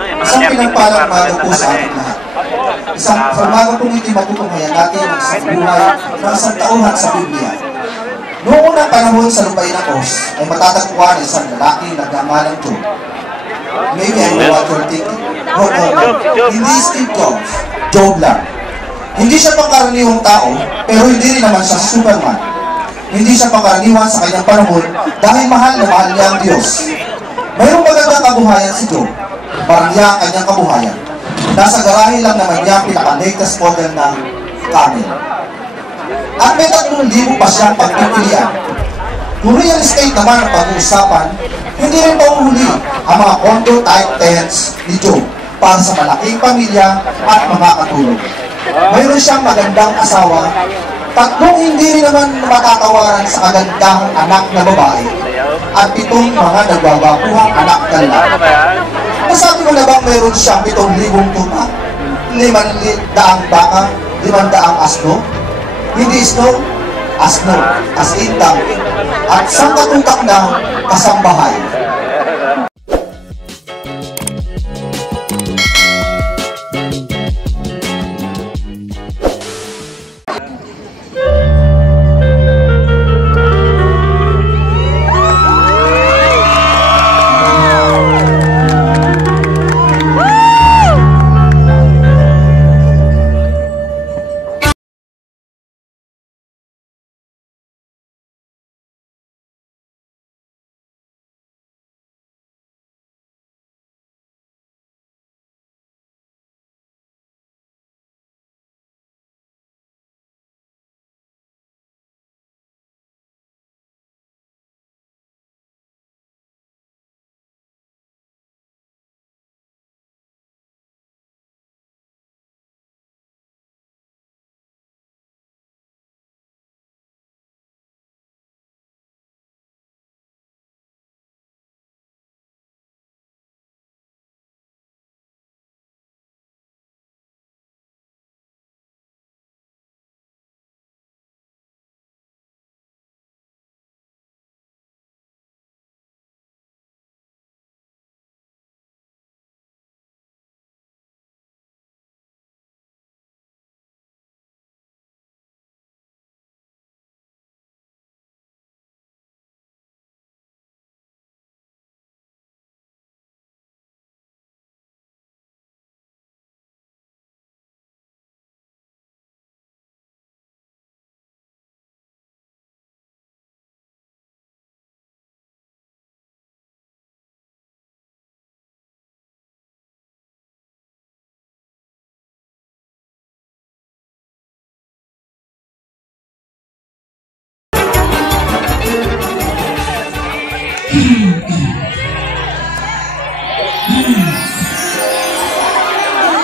Isang pinagpalang umaga po sa ating lahat. Sa umaga pong iti matutunghayan natin ang isang buhay ng isang tauhan sa Biblia. Noong unang panahon sa lupain ng Os ay matatagpuan ang isang lalaki na nagdamalang Job. Maybe I know what you're thinking. No. Hindi Steve Jobs. Job lang. Hindi siya pangkaraniwang tao, pero hindi rin naman siya Superman. Hindi siya pangkaraniwan sa kanyang panahon dahil mahal na mahal niya ang Diyos. Mayroong magandang kabuhayan si Job. Parang niya ang kanyang kabuhayan. Nasa garahe lang naman niya ang pinaka-latest model ng camel. At may 3,000 pa siyang pagpipilian. Kung real estate naman ang pag-uusapan, hindi rin pauhuli ang mga condo type tents ni Job para sa malaking pamilya at mga katulong. Mayroon siyang magandang asawa, 3 hindi rin naman matatawaran sa kagandahang anak na babae, at 7 mga nagbabakuhang anak na lalaki. Nasabi ko na bang mayroon siyang 7,000 tupa, 500 baka, 500 asno? Hindi isno, asno, as in donkey, at sangkatutak na kasambahay.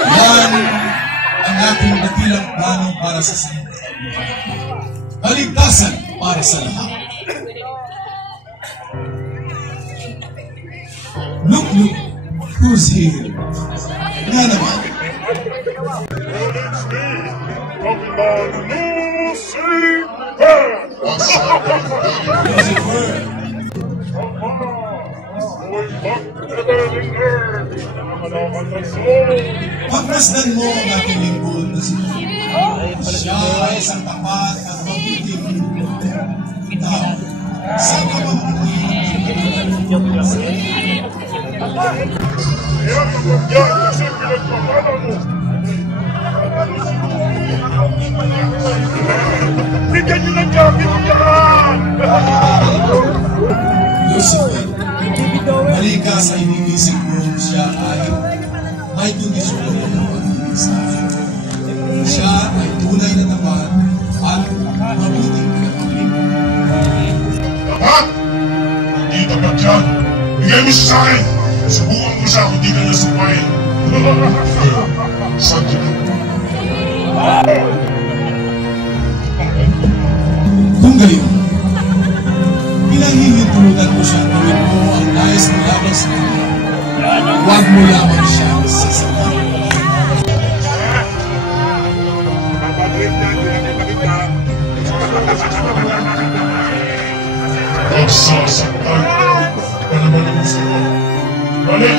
Yan ang ating dakilang plano para sa sanlibutan. Kaligtasan para sa lahat. Look, who's here? Nga naman. Pagmasdan mo ang ating lingkod na si siya ay isang tapat at mabuting tao. Saan ka ba Lucifer, halika sa iniisip mo siya ay may kondisyon ng pag-ibig sa akin. Siya ay tunay na tapat at mabuting kaibigan. Tapat! Hindi tapat yan. Bigay mo siya sa akin. Subukan mo siya kung di ka nasupain. Saan ka? Kung gayon, pinahihintulutan mo siya gawin mo ang nais na laban sa kanya. Huwag mo lamang siya sasabihin. Nagsasaktan ka naman ang gusto mo. Balik!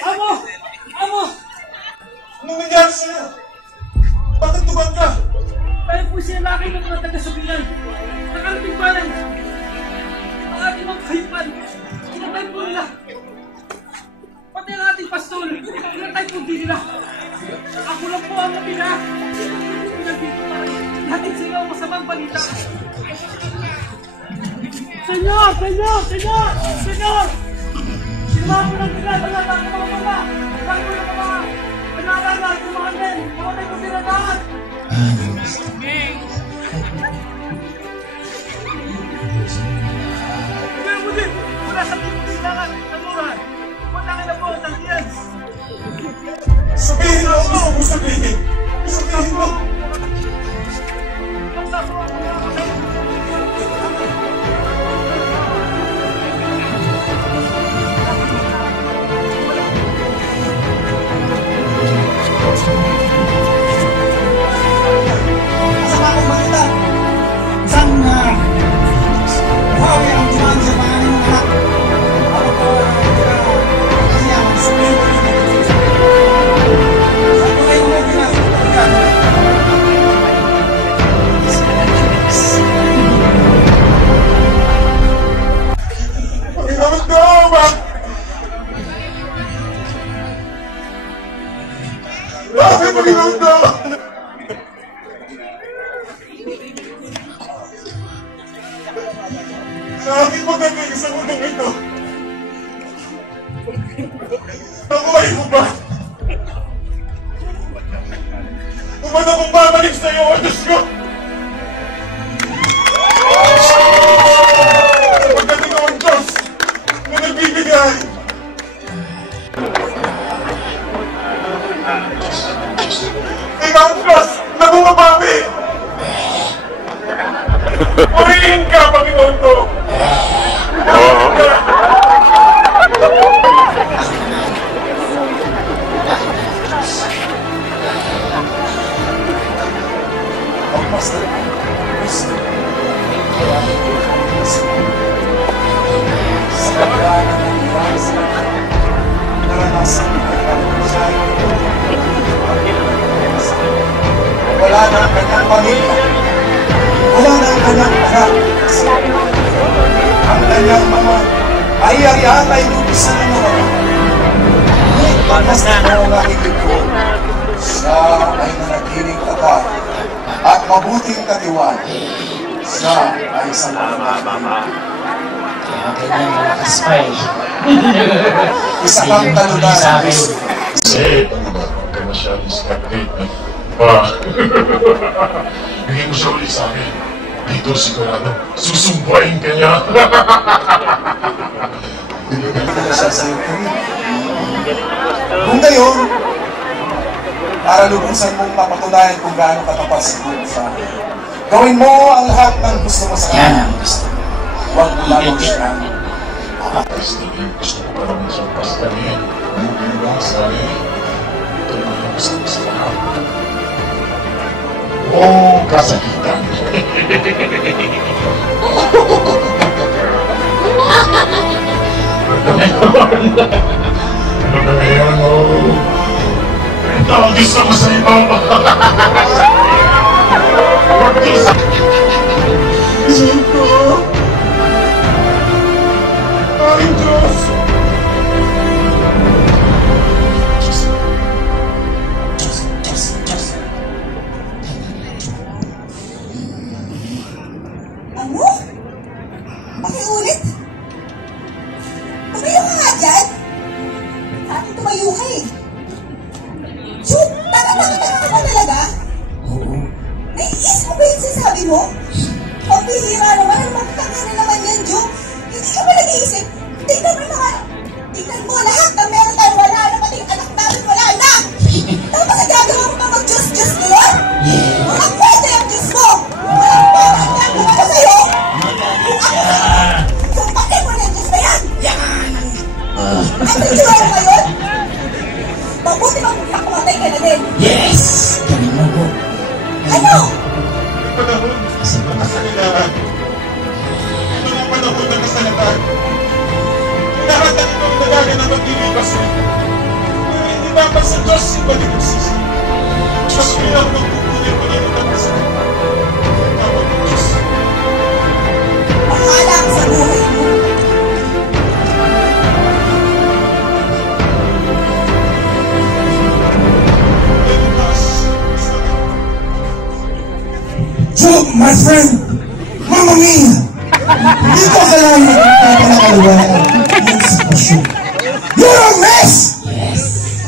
Amo! Amo! Anong nangyari sa'yo? Bakit tuman ka? Tayo po siya laki ng mga taga-sabilan. Nakarating ba lang? Ang ating mga kayupan. Kinatay po nila. Pati ang ating pastol. Kinatay po din nila. Ako lang po ang natira. Nandito tayo. Natin sa iyo ang masamang balita. Senyor! Senyor! Senyor! Senyor! Sinawa ko lang nila. Wala na ako mga wala. Wala ko lang mga panalala. Tumakan din. Mamatay ko sila lahat. Mudi! Wala sa ating kailangan. Tamuran. Matangin na po ang tanggihan. Sabihin mo! Gusto mo sabihin! Sabihin mo! Masama akong balita. Isang buhawi ang dumaan sa pangalan ng anak. Ako po kasi ang sumiyo ng sa tunay mo pinasutukan. Panginoon ko! Bakit Panginoon ko? Sa aking magagay sa mundong ito, ako ay hubad. Hubad akong babalik sa iyo, O Diyos ko! Sapagkat ikaw ang Diyos na nagbibigay. Ikaw ang Diyos na bumabami. Purihin ka, Panginoon ko! Wala na ang kanyang pamilya. Wala na ang kanyang anak. Ang kanyang mga ari-arian ay lubisa na nawala. Ngunit pagkas na ang nakikip ko, siya ay nanatiling tapat at mabuting katiwala. Siya ay isang mama. Kaya ganyan malakas pa eh. Isa kang talunan Sa akin. Kasi, huwag ka masyadong skapit. Pa, bigay mo siya ulit sa akin. Dito sigurado, susumbahin ka niya. siya sa iyo. Kung gayon, para lubusan mong mapatunayan kung gaano katapat si Lord sa akin. Gawin mo ang lahat ng gusto mo sa Yan kanya. ang gusto ko. Huwag mo lalong siya. Gusto ko parang masumpas ka niya. Sali, ito naman ang gusto ko sa lahat. Oh, kasakitan. Ano na yan, oh? Tawag Diyos ako sa iyo. Tawag Diyos ako. Diyos ko. Ay, Diyos. Ano? Pakiulit? Tumayo ka nga dyan? Sa akin tumayo ka eh. Shoot! Tanga-tanga ka ba talaga? Naiisip mo ba yung sinasabi mo? Pambihira naman, ang magtanga na naman yan, Joe. Hindi ka ba nag-iisip? Tingnan mo naman. Tingnan mo lahat na meron tayo wala na, pati yung anak namin wala na. Tapos nagagawa mo pa mag-Diyos-Diyos ngayon? Walang pwede ang Diyos mo! Walang pwede ang gagawa ko sa'yo! Yung patay mo na yung Diyos na yan! Ano yung mo ngayon? Mabuti magpakamatay ka na din! Yes! Galing mo po. Ano? Panahon ng kasalinan. Ito ang panahon ng kasalanan. Lahat ng ito na kalagayan na maglilipas mo. Hindi dapat sa Diyos ibalik ang sisi. Diyos bilang magpupunin ng kasi. Tawag ng Diyos. Bahala ka sa buhay mo. Job, my friend! Mamma mia! Hindi ko kailangan magpapalakaluan yung sitwasyon. You're a mess! Yes.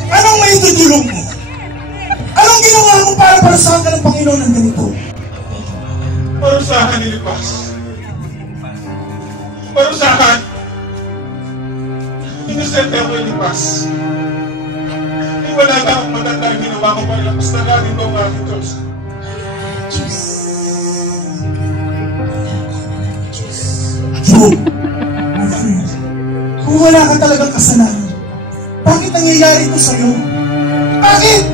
Anong may tutulong mo? Anong ginawa mo para parusahan ka ng Panginoon ng ganito? Parusahan nilipas. Parusahan. Inosente ako ilipas. Wala na akong matanda ang ginawa ko para lapas na natin ko ang aking Diyos. Job, my friend, kung wala ka talagang kasalanan, bakit nangyayari ito sa'yo? Bakit?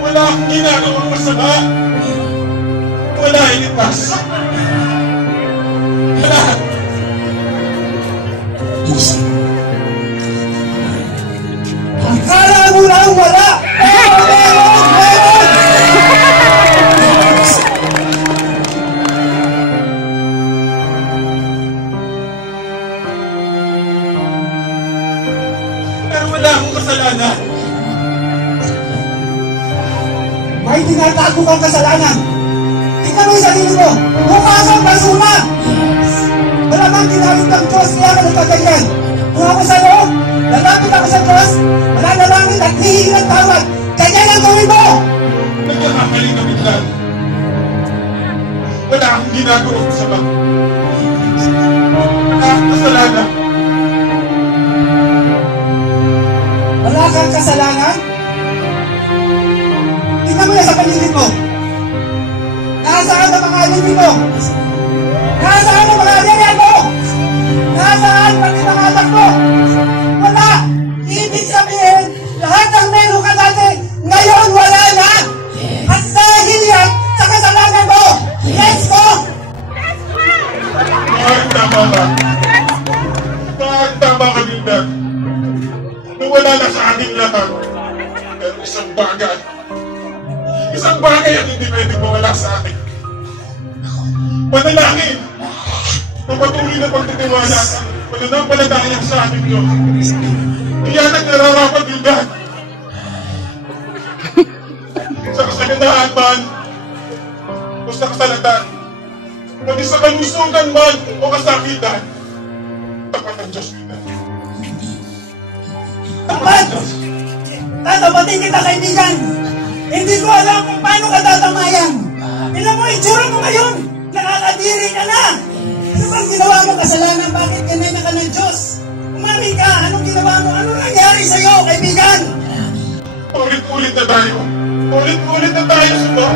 Wala akong ginagawang masama. Wala ilipas. Wala. Akala mo lang wala! Pero meron! Pero wala akong kasalanan. May tinatago kang kasalanan. Tingnan mo yung sarili mo. Mukha kang basura. Wala mang ginamit ng Diyos kaya ka nagkaganyan. Kung ako sa'yo, lalapit ako sa Diyos, mananalangin at hihingi ng tawad. Ganyan ang gawin mo! Nagkakamali na biglan. Wala akong ginagawang masama. Wala akong kasalanan. Wala kang kasalanan? Tingnan mo na sa paligid mo. Nasaan ang mga alipin mo? Nasaan ang mga alirian mo? Nasaan pati mga anak mo? Wala! Ibig sabihin, lahat ng meron ka dati, ngayon wala na! At dahil yan, sa kasalanan mo! Let's go! Tama ka. Tama ka, Gilbert. Wala na sa ating lahat. Pero isang bagay ang hindi pwedeng mawala sa akin. Manalangin. Mapatuloy na pagtitiwala at pananampalataya sa ating Diyos. Iyan ang nararapat, Gilbert. Sa kasaganaan man, o sa kasalatan, pati sa kalusugan man o kasakitan, tapat ang Diyos, Gilbert. Tapat! Tatapatin kita, kaibigan! Hindi ko alam kung paano ka tatamayan! Tingnan mo, itsura mo ngayon! Nakakadiri ka na! Ano bang ginawa mo kasalanan? Bakit ganyan ka ng Diyos? Umami ka! Anong ginawa mo? Anong nangyari sa'yo, kaibigan? Ulit-ulit na tayo. Ulit-ulit na tayo sa ito.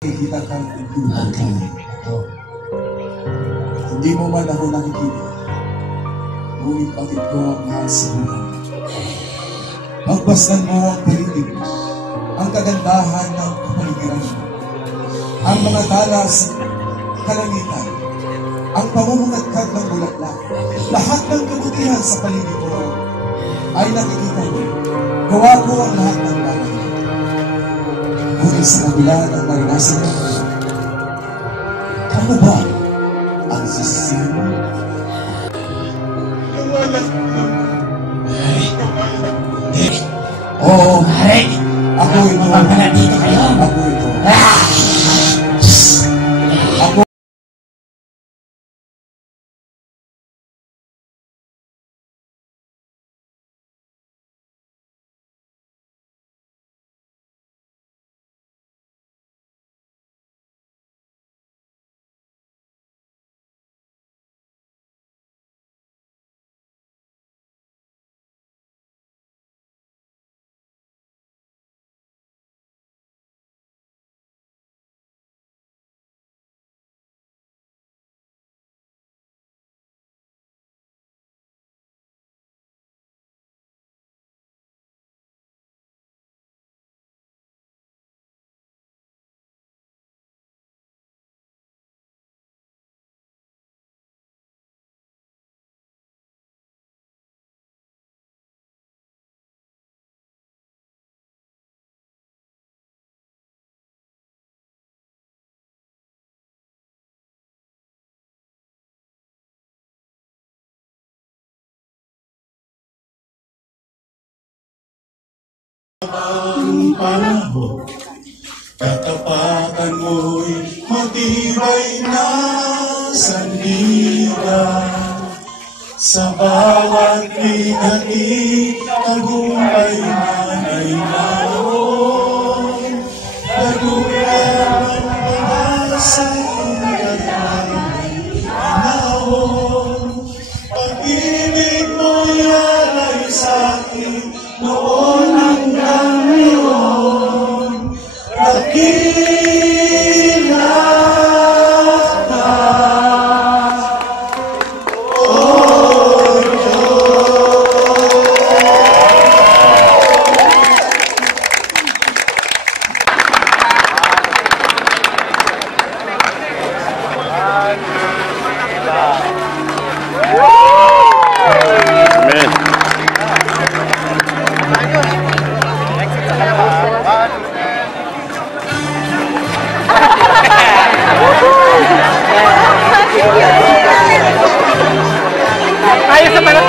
Nakikita kang ipinagkali. Hindi mo man ako nakikita. Ngunit bakit ko ang mahal sa buhay. Magbasdan mo ang paligid ang kagandahan ng kapaligiran mo. Ang mga dalas, kalangitan, ang pamumungkadkad ng bulaklak, lahat ng kabutihan sa paligid mo ay nakikita mo. Gawa ko ang lahat ng bagay. Ngunit sa kabila ng naranasan mo, ano ba ang sisisi mo? Oo, ako ito. Nandito kayo. Ako ito. Ako. Ang panahon, katapatan mo'y matibay na sandigan. Sa bawat bigati, tagumpay man ay naroon. Tagumpay ang pag-asa kung katawin naon. Pag-ibig mo'y alay sa'kin noon hanggang ngayon. Dakila ka, O Ayos sa pala.